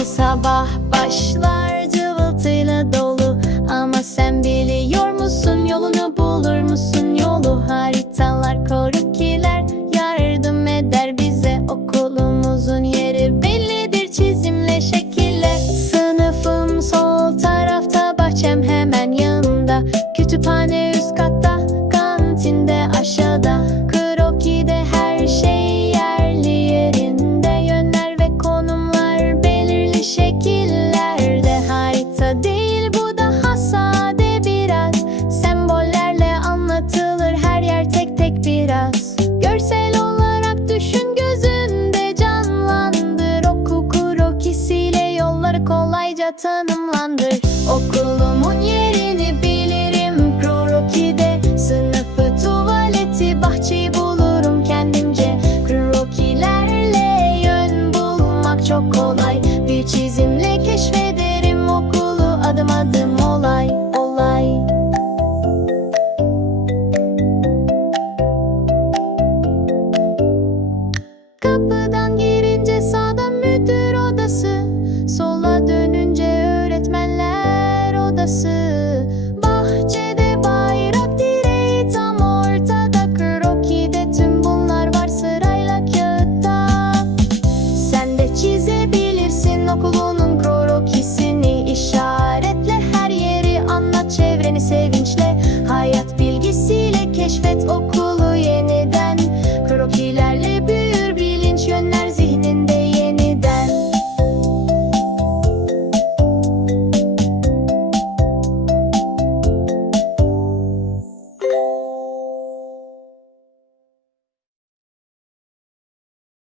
Bu sabah başlar cıvıltıyla dolu. Ama sen biliyor musun yolunu bulur musun? Yolu Haritalar korukiler yardım eder bize. Okulumuzun yeri bellidir çizimle şekille Sınıfım sol tarafta bahçem hemen yanında. Kütüphane üst katta kantinde aşağıda. tanımlandır. Okulumun yerini bilirim. Kroki'de Sınıfı, tuvaleti, bahçeyi bulurum kendimce. Krokilerle yön bulmak çok kolay. Bir çizimle keşfederim okulu adım adım olay olay. Kapıda kumandası Bahçede bayrak direği tam ortada. Kroki'de tüm bunlar var sırayla kağıtta. Sen de çizebilirsin okulunun krokisini. İşaretle her yeri anlat çevreni sevin.